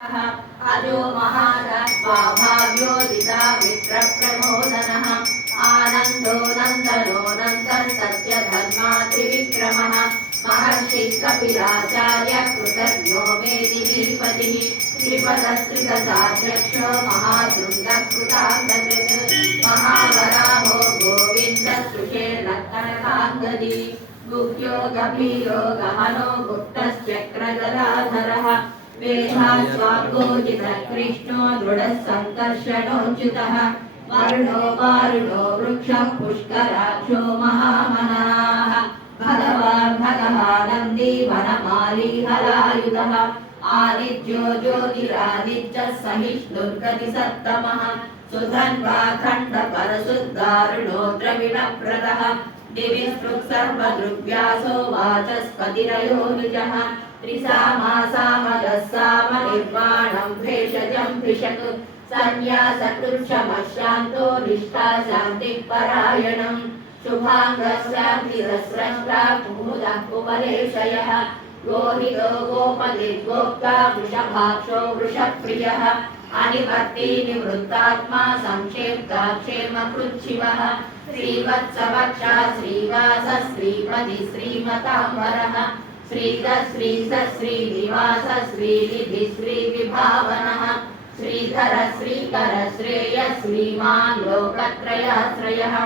अजो महाराष्ट्राभाव्योदिता मित्रप्रमोदनः आनन्दो नन्दनोऽनन्तः सत्यधर्मा त्रिविक्रमः महर्षिः कपिलाचार्य कृतज्ञो मेदिनीपतिः त्रिपदस्त्रिदशाध्यक्षो महाशृङ्गः कृताङ्गकृत् महावराहो गोविन्दः सुषेणकनकाङ्गदी गुह्यो गभीरो गहनो गुप्तश्चक्रगदाधरः वेदास्वाङ्गोचितः कृष्णो दृढः सङ्कर्षणोच्युतः वर्णो वारुणो वृक्षः पुष्कराक्षो महामनाः भगवान् भगवानन्दी वनमाली हलायुधः आदित्यो ज्योतिरादित्यः सहिष्णुर्गतिसत्तमः सुधन्वा खण्डपरशुद्धारुणो द्रविणप्रदः दिवि सर्वदृग्व्यासो वाचस्पतिरयो निजः त्रिसामासामदः सामनिर्वाणं भेषजं भिषक् सन्न्यासकृच्छमशान्तो निष्ठा शान्तिपरायणं शुभाङ्गस्यान्तिरस्रष्टा कुमुदः कुमलेशयः गोहितो गोपतिर्गोप्ता वृषभाक्षो वृषप्रियः अनिवर्ती निवृत्तात्मा संक्षेप्ता क्षेमकृच्छिवः श्रीवत्सवक्षा श्रीवास श्रीपति श्रीमताम्बरः श्रीनिवास श्रीनिधि श्रीविभावनः श्रीधर श्रीकर श्रेयः श्रीमान् लोकत्रयाश्रयः